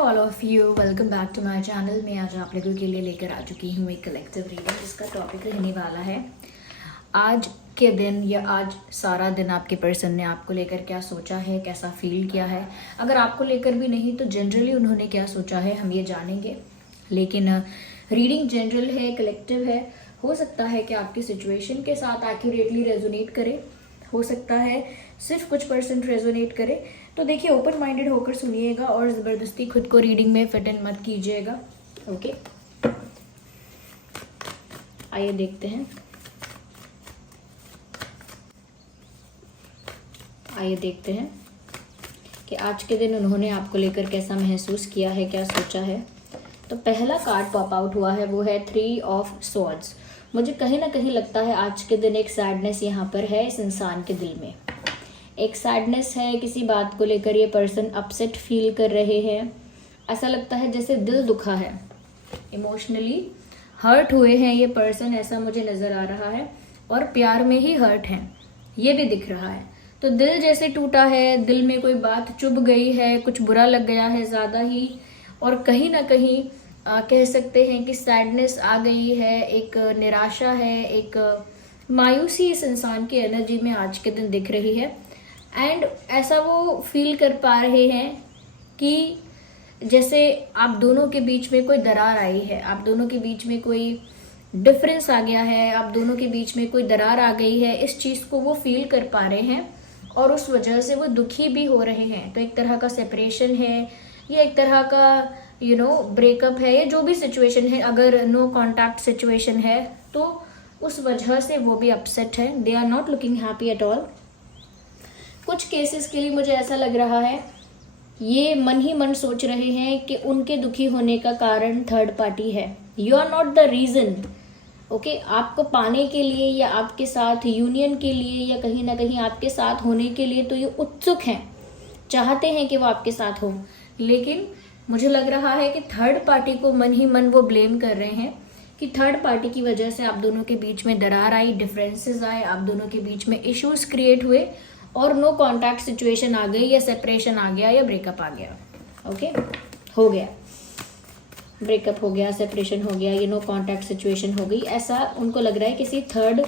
All of you, welcome back to my channel. मैं आज आप लोगों के लिए लेकर आ चुकी हूँ एक कलेक्टिव रीडिंग जिसका टॉपिक रहने वाला है आज के दिन या आज सारा दिन आपके पर्सन ने आपको लेकर क्या सोचा है, कैसा फील किया है। अगर आपको लेकर भी नहीं तो जनरली उन्होंने क्या सोचा है हम ये जानेंगे। लेकिन रीडिंग जनरल है, कलेक्टिव है। हो सकता है कि आपकी सिचुएशन के साथ एक्यूरेटली रेजोनेट करे, हो सकता है सिर्फ कुछ परसेंट रेजोनेट करे। तो देखिए, ओपन माइंडेड होकर सुनिएगा और ज़बरदस्ती खुद को रीडिंग में फिट इन मत कीजिएगा। ओके, आइए देखते हैं। आइए देखते हैं कि आज के दिन उन्होंने आपको लेकर कैसा महसूस किया है, क्या सोचा है। तो पहला कार्ड पॉप आउट हुआ है वो है 3 ऑफ स्वॉर्ड्स। मुझे कहीं ना कहीं लगता है आज के दिन एक सैडनेस यहाँ पर है इस इंसान के दिल में। एक सैडनेस है, किसी बात को लेकर ये पर्सन अपसेट फील कर रहे हैं। ऐसा लगता है जैसे दिल दुखा है, इमोशनली हर्ट हुए हैं ये पर्सन, ऐसा मुझे नज़र आ रहा है। और प्यार में ही हर्ट हैं, ये भी दिख रहा है। तो दिल जैसे टूटा है, दिल में कोई बात चुभ गई है, कुछ बुरा लग गया है ज़्यादा ही। और कहीं ना कहीं कह सकते हैं कि सैडनेस आ गई है, एक निराशा है, एक मायूसी इस इंसान की एनर्जी में आज के दिन दिख रही है। एंड ऐसा वो फील कर पा रहे हैं कि जैसे आप दोनों के बीच में कोई दरार आई है, आप दोनों के बीच में कोई डिफरेंस आ गया है, आप दोनों के बीच में कोई दरार आ गई है। इस चीज़ को वो फील कर पा रहे हैं और उस वजह से वो दुखी भी हो रहे हैं। तो एक तरह का सेपरेशन है या एक तरह का ब्रेकअप है या जो भी सिचुएशन है, अगर नो कॉन्टैक्ट सिचुएशन है तो उस वजह से वो भी अपसेट है। They are not looking happy at all. कुछ केसेस के लिए मुझे ऐसा लग रहा है ये मन ही मन सोच रहे हैं कि उनके दुखी होने का कारण थर्ड पार्टी है। You are not the reason. Okay, आपको पाने के लिए या आपके साथ यूनियन के लिए या कहीं ना कहीं आपके साथ होने के लिए तो ये उत्सुक हैं, चाहते हैं कि वो आपके साथ हो। लेकिन मुझे लग रहा है कि थर्ड पार्टी को मन ही मन वो ब्लेम कर रहे हैं कि थर्ड पार्टी की वजह से आप दोनों के बीच में दरार आई, डिफरेंसेस आए, आप दोनों के बीच में इश्यूज क्रिएट हुए और नो कॉन्टैक्ट सिचुएशन आ गई या सेपरेशन आ गया या ब्रेकअप आ गया। ओके, हो गया, ब्रेकअप हो गया, सेपरेशन हो गया, ये नो कॉन्टैक्ट सिचुएशन हो गई। ऐसा उनको लग रहा है किसी थर्ड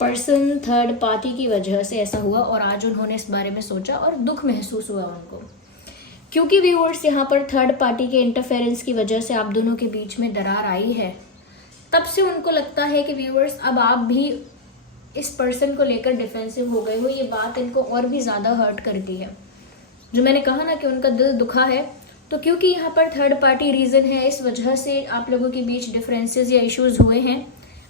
पर्सन, थर्ड पार्टी की वजह से ऐसा हुआ और आज उन्होंने इस बारे में सोचा और दुख महसूस हुआ उनको। क्योंकि व्यूअर्स यहाँ पर थर्ड पार्टी के इंटरफेरेंस की वजह से आप दोनों के बीच में दरार आई है, तब से उनको लगता है कि व्यूअर्स अब आप भी इस पर्सन को लेकर डिफेंसिव हो गए हो। ये बात इनको और भी ज़्यादा हर्ट करती है। जो मैंने कहा ना कि उनका दिल दुखा है, तो क्योंकि यहाँ पर थर्ड पार्टी रीज़न है, इस वजह से आप लोगों के बीच डिफरेंसेस या इश्यूज हुए हैं।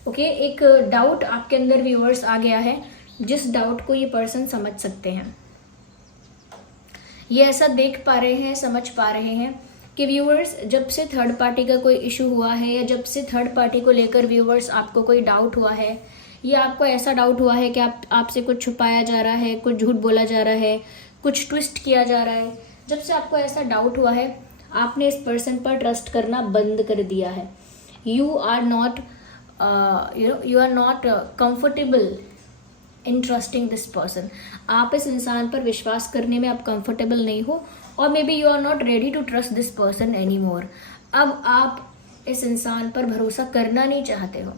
ओके, एक डाउट आपके अंदर व्यूअर्स आ गया है, जिस डाउट को ये पर्सन समझ सकते हैं। ये ऐसा देख पा रहे हैं, समझ पा रहे हैं कि व्यूअर्स जब से थर्ड पार्टी का कोई इशू हुआ है या जब से थर्ड पार्टी को लेकर व्यूअर्स आपको कोई डाउट हुआ है या आपको ऐसा डाउट हुआ है कि आपसे कुछ छुपाया जा रहा है, कुछ झूठ बोला जा रहा है, कुछ ट्विस्ट किया जा रहा है, जब से आपको ऐसा डाउट हुआ है आपने इस पर्सन पर ट्रस्ट करना बंद कर दिया है। You are not comfortable in trusting this person. आप इस इंसान पर विश्वास करने में आप कंफर्टेबल नहीं हो और maybe you are not ready to trust this person anymore. अब आप इस इंसान पर भरोसा करना नहीं चाहते हो।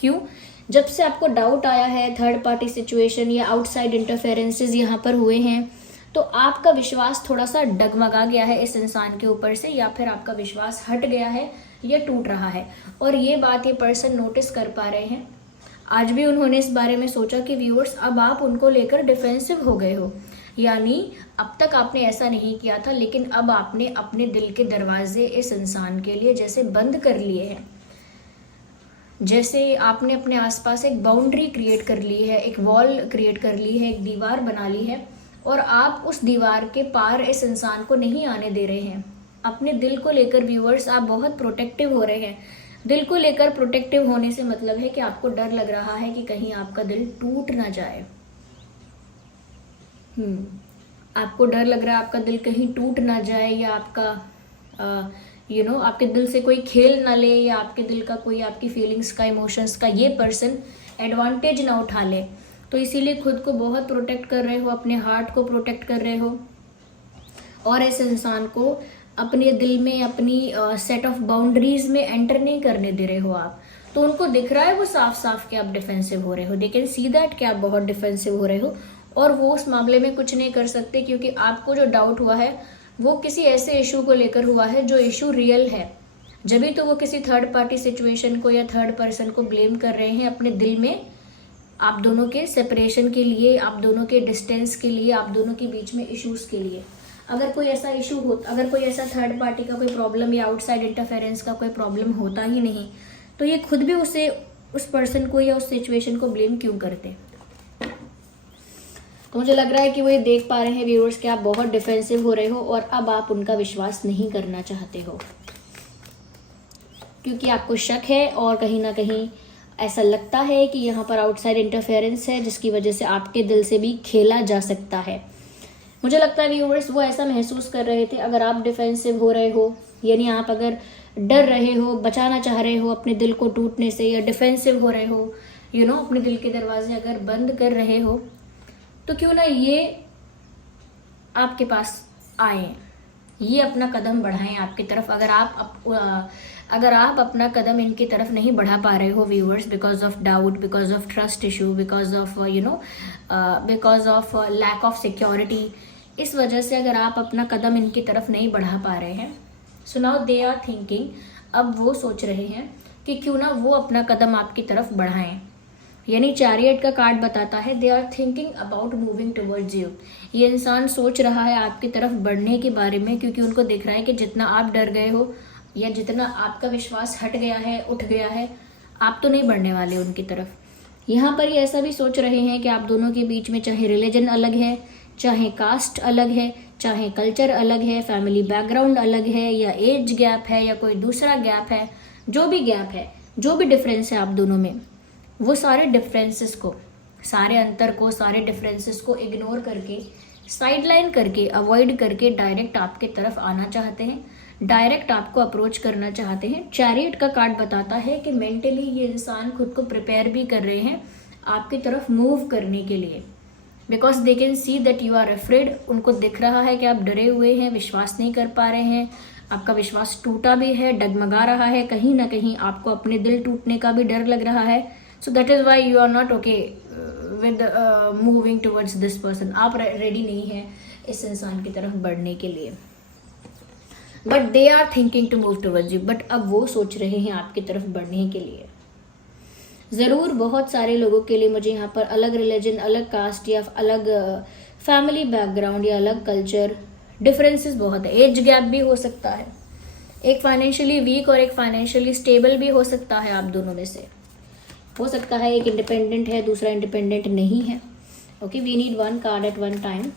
क्यों? जब से आपको डाउट आया है, थर्ड पार्टी सिचुएशन या आउटसाइड इंटरफेरेंसेस यहाँ पर हुए हैं, तो आपका विश्वास थोड़ा सा डगमगा गया है इस इंसान के ऊपर से, या फिर आपका विश्वास हट गया है या टूट रहा है। और ये बात ये पर्सन नोटिस कर पा रहे हैं। आज भी उन्होंने इस बारे में सोचा कि व्यूअर्स अब आप उनको लेकर डिफेंसिव हो गए हो, यानी अब तक आपने ऐसा नहीं किया था, लेकिन अब आपने अपने दिल के दरवाजे इस इंसान के लिए जैसे बंद कर लिए हैं, जैसे आपने अपने आसपास एक बाउंड्री क्रिएट कर ली है, एक वॉल क्रिएट कर ली है, एक दीवार बना ली है और आप उस दीवार के पार इस इंसान को नहीं आने दे रहे हैं। अपने दिल को लेकर व्यूअर्स आप बहुत प्रोटेक्टिव हो रहे हैं। दिल को लेकर प्रोटेक्टिव होने से मतलब है कि आपको डर लग रहा है कि कहीं आपका दिल टूट ना जाए। आपको डर लग रहा है आपका दिल कहीं टूट ना जाए या आपका आपके दिल से कोई खेल ना ले या आपके दिल का कोई आपकी फीलिंग्स का, इमोशंस का ये पर्सन एडवांटेज ना उठा ले। तो इसीलिए खुद को बहुत प्रोटेक्ट कर रहे हो, अपने हार्ट को प्रोटेक्ट कर रहे हो और इस इंसान को अपने दिल में, अपनी सेट ऑफ बाउंड्रीज में एंटर नहीं करने दे रहे हो आप। तो उनको दिख रहा है वो साफ साफ कि आप डिफेंसिव हो रहे हो, दे कैन सी दैट कि आप बहुत डिफेंसिव हो रहे हो, और वो उस मामले में कुछ नहीं कर सकते, क्योंकि आपको जो डाउट हुआ है वो किसी ऐसे इशू को लेकर हुआ है जो इशू रियल है। जब भी तो वो किसी थर्ड पार्टी सिचुएशन को या थर्ड पर्सन को ब्लेम कर रहे हैं अपने दिल में, आप दोनों के सेपरेशन के लिए, आप दोनों के डिस्टेंस के लिए, आप दोनों के बीच में इश्यूज के लिए। अगर कोई ऐसा इशू हो, अगर कोई ऐसा थर्ड पार्टी का कोई प्रॉब्लम या आउटसाइड इंटरफेरेंस का कोई प्रॉब्लम होता ही नहीं, तो ये खुद भी उस पर्सन को या उस सिचुएशन को ब्लेम क्यों करते। तो मुझे लग रहा है कि वो ये देख पा रहे हैं व्यूअर्स कि आप बहुत डिफेंसिव हो रहे हो और अब आप उनका विश्वास नहीं करना चाहते हो, क्योंकि आपको शक है और कहीं ना कहीं ऐसा लगता है कि यहाँ पर आउटसाइड इंटरफेरेंस है जिसकी वजह से आपके दिल से भी खेला जा सकता है। मुझे लगता है व्यूअर्स वो ऐसा महसूस कर रहे थे। अगर आप डिफेंसिव हो रहे हो, यानी आप अगर डर रहे हो, बचाना चाह रहे हो अपने दिल को टूटने से, या डिफेंसिव हो रहे हो, अपने दिल के दरवाजे अगर बंद कर रहे हो, तो क्यों ना ये आपके पास आए, ये अपना कदम बढ़ाएं आपकी तरफ। अगर आप अपना कदम इनकी तरफ नहीं बढ़ा पा रहे हो viewers, because of doubt, because of trust issue, because of lack of security, इस वजह से अगर आप अपना कदम इनकी तरफ नहीं बढ़ा पा रहे हैं, so now they are thinking, अब वो सोच रहे हैं कि क्यों ना वो अपना कदम आपकी तरफ बढ़ाएं। यानी चैरियट का कार्ड बताता है they are thinking about moving towards you. ये इंसान सोच रहा है आपकी तरफ बढ़ने के बारे में, क्योंकि उनको दिख रहा है कि जितना आप डर गए हो या जितना आपका विश्वास हट गया है, उठ गया है, आप तो नहीं बढ़ने वाले उनकी तरफ। यहाँ पर ये ऐसा भी सोच रहे हैं कि आप दोनों के बीच में चाहे रिलीजन अलग है, चाहे कास्ट अलग है, चाहे कल्चर अलग है, फैमिली बैकग्राउंड अलग है, या एज गैप है, या कोई दूसरा गैप है, जो भी गैप है, जो भी डिफरेंस है आप दोनों में, वो सारे डिफरेंसेस को, सारे अंतर को, सारे डिफरेंसेस को इग्नोर करके, साइडलाइन करके, अवॉइड करके डायरेक्ट आपके तरफ आना चाहते हैं, डायरेक्ट आपको अप्रोच करना चाहते हैं। चैरियट का कार्ड बताता है कि मेंटली ये इंसान खुद को प्रिपेयर भी कर रहे हैं आपकी तरफ मूव करने के लिए, because they can see that you are afraid. उनको दिख रहा है कि आप डरे हुए हैं, विश्वास नहीं कर पा रहे हैं, आपका विश्वास टूटा भी है, डगमगा रहा है, कहीं ना कहीं आपको अपने दिल टूटने का भी डर लग रहा है। So that is why you are not okay with moving towards this person. आप रेडी नहीं है इस इंसान की तरफ बढ़ने के लिए, but they are thinking to move towards you. But अब वो सोच रहे हैं आपकी तरफ बढ़ने के लिए। ज़रूर बहुत सारे लोगों के लिए मुझे यहाँ पर अलग रिलीजन, अलग कास्ट या अलग फैमिली बैकग्राउंड या अलग कल्चर डिफरेंसेस बहुत है। एज गैप भी हो सकता है, एक फाइनेंशियली वीक और एक फाइनेंशियली स्टेबल भी हो सकता है आप दोनों में से। हो सकता है एक इंडिपेंडेंट है, दूसरा इंडिपेंडेंट नहीं है। Okay, we need one card at one time.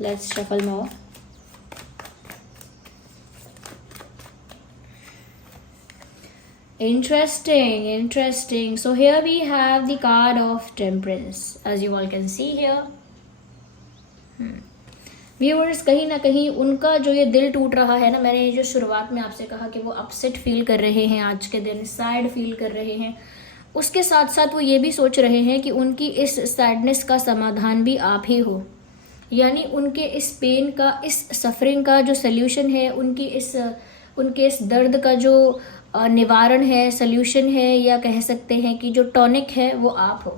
Let's shuffle more. Interesting. So here we have the card of Temperance, as you all can see here. Viewers, कहीं ना कहीं उनका जो ये दिल टूट रहा है ना, मैंने जो शुरुआत में आपसे कहा कि वो अपसेट फील कर रहे हैं आज के दिन, सैड फील कर रहे हैं, उसके साथ साथ वो ये भी सोच रहे हैं कि उनकी इस सैडनेस का समाधान भी आप ही हो। यानी उनके इस पेन का, इस सफरिंग का जो सल्यूशन है, उनके इस दर्द का जो निवारण है, सल्यूशन है, या कह सकते हैं कि जो टॉनिक है वो आप हो।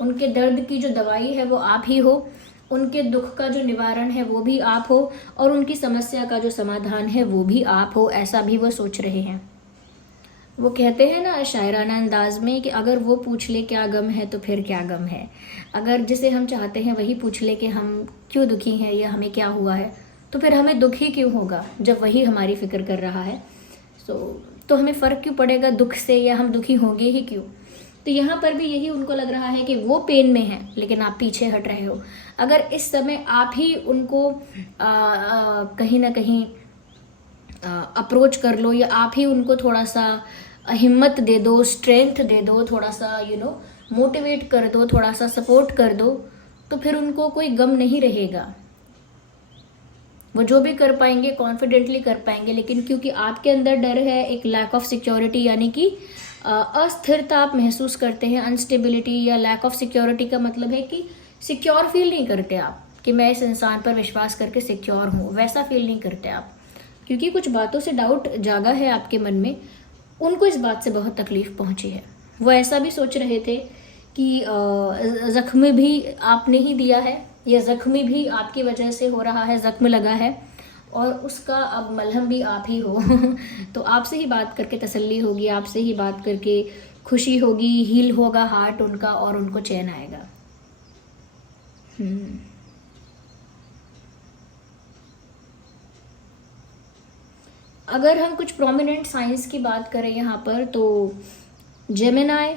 उनके दर्द की जो दवाई है वो आप ही हो, उनके दुख का जो निवारण है वो भी आप हो, और उनकी समस्या का जो समाधान है वो भी आप हो, ऐसा भी वो सोच रहे हैं। वो कहते हैं ना शायराना अंदाज में कि अगर वो पूछ ले क्या गम है तो फिर क्या गम है। अगर जिसे हम चाहते हैं वही पूछ ले कि हम क्यों दुखी हैं या हमें क्या हुआ है, तो फिर हमें दुख ही क्यों होगा जब वही हमारी फिक्र कर रहा है। तो हमें फ़र्क क्यों पड़ेगा दुख से, या हम दुखी होंगे ही क्यों। तो यहाँ पर भी यही उनको लग रहा है कि वो पेन में है लेकिन आप पीछे हट रहे हो। अगर इस समय आप ही उनको कहीं ना कहीं अप्रोच कर लो, या आप ही उनको थोड़ा सा हिम्मत दे दो, स्ट्रेंथ दे दो, थोड़ा सा मोटिवेट कर दो, थोड़ा सा सपोर्ट कर दो, तो फिर उनको कोई गम नहीं रहेगा। वो जो भी कर पाएंगे कॉन्फिडेंटली कर पाएंगे, लेकिन क्योंकि आपके अंदर डर है, एक लैक ऑफ सिक्योरिटी, यानी कि अस्थिरता आप महसूस करते हैं, अनस्टेबिलिटी या लैक ऑफ सिक्योरिटी का मतलब है कि सिक्योर फील नहीं करते आप। कि मैं इस इंसान पर विश्वास करके सिक्योर हूँ, वैसा फील नहीं करते आप, क्योंकि कुछ बातों से डाउट जागा है आपके मन में। उनको इस बात से बहुत तकलीफ पहुंची है। वो ऐसा भी सोच रहे थे कि जख्म भी आपने ही दिया है, या जख्मी भी आपकी वजह से हो रहा है, जख्म लगा है और उसका अब मलहम भी आप ही हो। तो आपसे ही बात करके तसल्ली होगी, आपसे ही बात करके खुशी होगी, हील होगा हार्ट उनका और उनको चैन आएगा। अगर हम कुछ प्रोमिनेंट साइंस की बात करें यहाँ पर, तो जेमिनाई,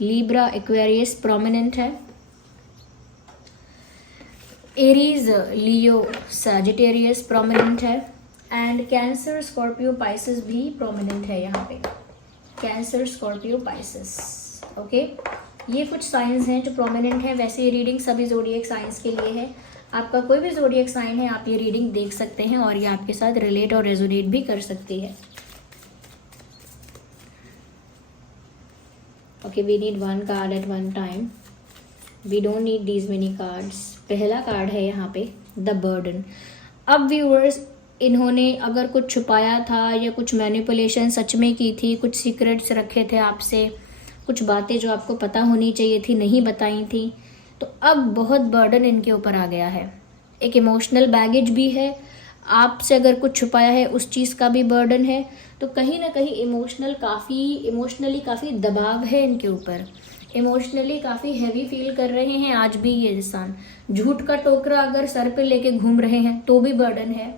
लीब्रा, एक्वेरियस प्रोमिनेंट है। एरीज, लियो, सैजिटेरियस प्रोमिनेंट है। एंड कैंसर, स्कॉर्पियो, पाइसेस भी प्रोमिनेंट है यहाँ पे। Cancer, Scorpio, Pisces, okay. ये कुछ साइंस हैं जो प्रोमिनेंट हैं। वैसे ये रीडिंग सभी जोडिएक साइंस के लिए है। आपका कोई भी जोडिएक साइन है, आप ये रीडिंग देख सकते हैं और ये आपके साथ रिलेट और रेजोनेट भी कर सकती है। Okay, we need one card at one time, we don't need these many cards. पहला कार्ड है यहाँ पे द बर्डन। अब व्यूअर्स, इन्होंने अगर कुछ छुपाया था या कुछ मैनिपुलेशन सच में की थी, कुछ सीक्रेट्स रखे थे आपसे, कुछ बातें जो आपको पता होनी चाहिए थी नहीं बताई थी, तो अब बहुत बर्डन इनके ऊपर आ गया है। एक इमोशनल बैगेज भी है, आपसे अगर कुछ छुपाया है उस चीज़ का भी बर्डन है। तो कहीं ना कहीं इमोशनली काफ़ी दबाव है इनके ऊपर, इमोशनली काफ़ी हैवी फील कर रहे हैं आज भी ये इंसान। झूठ का टोकरा अगर सर पे लेके घूम रहे हैं तो भी बर्डन है,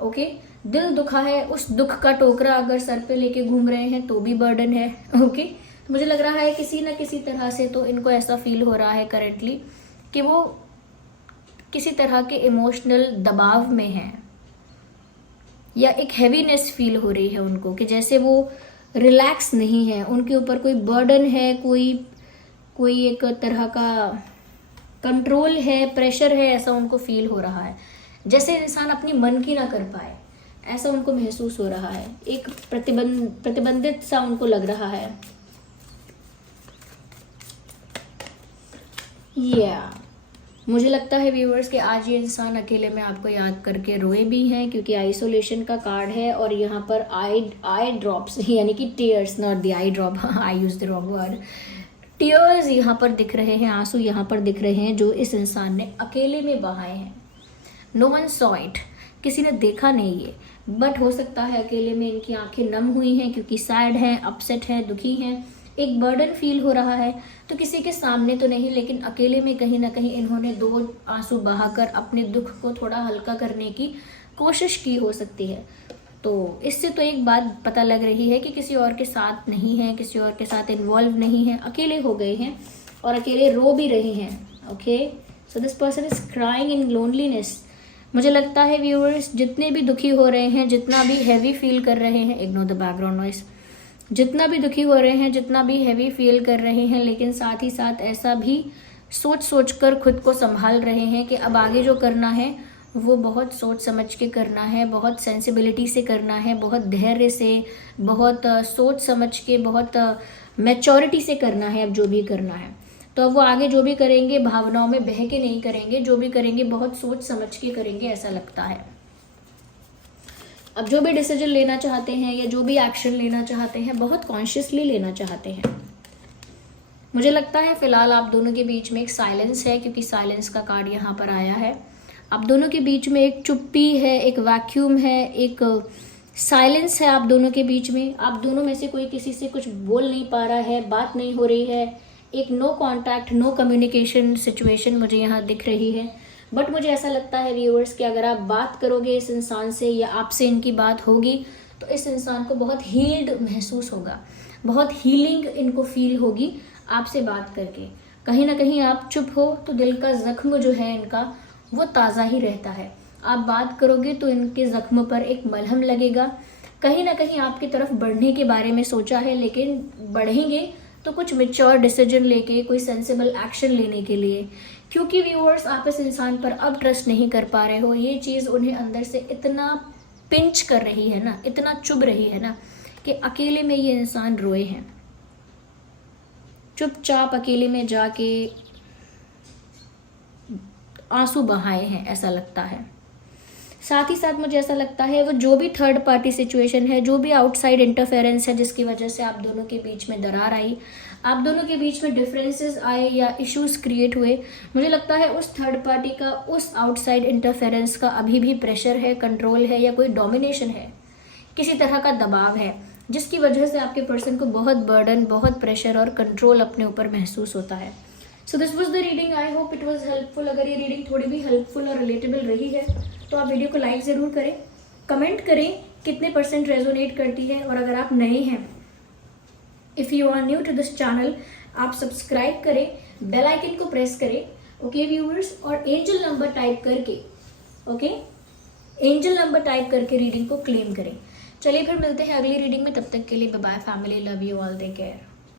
ओके। दिल दुखा है, उस दुख का टोकरा अगर सर पे लेके घूम रहे हैं तो भी बर्डन है, ओके। मुझे लग रहा है किसी न किसी तरह से तो इनको ऐसा फील हो रहा है करेंटली कि वो किसी तरह के इमोशनल दबाव में हैं, या एक हैवीनेस फील हो रही है उनको कि जैसे वो रिलैक्स नहीं है, उनके ऊपर कोई बर्डन है, कोई एक तरह का कंट्रोल है, प्रेशर है, ऐसा उनको फील हो रहा है। जैसे इंसान अपनी मन की ना कर पाए, ऐसा उनको महसूस हो रहा है। एक प्रतिबंधित सा उनको लग रहा है। मुझे लगता है व्यूअर्स कि आज ये इंसान अकेले में आपको याद करके रोए भी हैं, क्योंकि आइसोलेशन का कार्ड है और यहाँ पर आई ड्रॉप्स, यानी कि tears, not the I drop, I use the wrong word, tears यहाँ पर दिख रहे हैं, आंसू यहाँ पर दिख रहे हैं जो इस इंसान ने अकेले में बहाए हैं। नो वन सॉ इट, किसी ने देखा नहीं ये, बट हो सकता है अकेले में इनकी आंखें नम हुई हैं क्योंकि सैड हैं, अपसेट हैं, दुखी हैं, एक बर्डन फील हो रहा है। तो किसी के सामने तो नहीं, लेकिन अकेले में कहीं ना कहीं इन्होंने 2 आंसू बहाकर अपने दुख को थोड़ा हल्का करने की कोशिश की हो सकती है। तो इससे तो एक बात पता लग रही है कि किसी और के साथ नहीं है, किसी और के साथ इन्वॉल्व नहीं है, अकेले हो गए हैं और अकेले रो भी रहे हैं, okay. So this person is crying in loneliness. मुझे लगता है व्यूअर्स, जितने भी दुखी हो रहे हैं, जितना भी हैवी फील कर रहे हैं, इग्नोर द बैकग्राउंड नॉइस, जितना भी दुखी हो रहे हैं, जितना भी हैवी फील कर रहे हैं, लेकिन साथ ही साथ ऐसा भी सोच कर खुद को संभाल रहे हैं कि अब आगे जो करना है वो बहुत सोच समझ के करना है, बहुत सेंसिबिलिटी से करना है, बहुत धैर्य से, बहुत सोच समझ के, बहुत मैच्योरिटी से करना है अब जो भी करना है। तो अब वो आगे जो भी करेंगे भावनाओं में बह के नहीं करेंगे, जो भी करेंगे बहुत सोच समझ के करेंगे, ऐसा लगता है। अब जो भी डिसीजन लेना चाहते हैं या जो भी एक्शन लेना चाहते हैं, बहुत कॉन्शियसली लेना चाहते हैं। मुझे लगता है फिलहाल आप दोनों के बीच में एक साइलेंस है, क्योंकि साइलेंस का कार्ड यहाँ पर आया है। आप दोनों के बीच में एक चुप्पी है, एक वैक्यूम है, एक साइलेंस है आप दोनों के बीच में। आप दोनों में से कोई किसी से कुछ बोल नहीं पा रहा है, बात नहीं हो रही है, एक no contact, no communication situation मुझे यहाँ दिख रही है। बट मुझे ऐसा लगता है व्यूअर्स कि अगर आप बात करोगे इस इंसान से या आपसे इनकी बात होगी, तो इस इंसान को बहुत हील्ड महसूस होगा, बहुत हीलिंग इनको फील होगी आपसे बात करके। कहीं ना कहीं आप चुप हो तो दिल का जख्म जो है इनका वो ताज़ा ही रहता है। आप बात करोगे तो इनके जख्म पर एक मलहम लगेगा। कहीं ना कहीं आपकी तरफ बढ़ने के बारे में सोचा है, लेकिन बढ़ेंगे तो कुछ मेच्योर डिसीजन लेके, कोई सेंसिबल एक्शन लेने के लिए। क्योंकि व्यूअर्स, आप इस इंसान पर अब ट्रस्ट नहीं कर पा रहे हो। ये चीज़ उन्हें अंदर से इतना पिंच कर रही है ना, इतना चुभ रही है ना, कि अकेले में ये इंसान रोए हैं। चुपचाप अकेले में जाके आंसू बहाए हैं ऐसा लगता है। साथ ही साथ मुझे ऐसा लगता है वो जो भी थर्ड पार्टी सिचुएशन है, जो भी आउटसाइड इंटरफेरेंस है जिसकी वजह से आप दोनों के बीच में दरार आई, आप दोनों के बीच में डिफरेंसेस आए या इश्यूज क्रिएट हुए, मुझे लगता है उस थर्ड पार्टी का, उस आउटसाइड इंटरफेरेंस का अभी भी प्रेशर है, कंट्रोल है या कोई डोमिनेशन है, किसी तरह का दबाव है, जिसकी वजह से आपके पर्सन को बहुत बर्डन, बहुत प्रेशर और कंट्रोल अपने ऊपर महसूस होता है। So this was the reading, I hope it was helpful. अगर ये रीडिंग थोड़ी भी हेल्पफुल और रिलेटेबल रही है तो आप वीडियो को लाइक ज़रूर करें, कमेंट करें कितने % रेजोनेट करती है, और अगर आप नए हैं, if you are new to this channel, आप सब्सक्राइब करें, बेल आइकन को प्रेस करें, ओके व्यूअर्स, और एंजल नंबर टाइप करके, ओके, एंजल नंबर टाइप करके रीडिंग को क्लेम करें। चलिए फिर मिलते हैं अगली रीडिंग में, तब तक के लिए bye bye family, love you all, take care.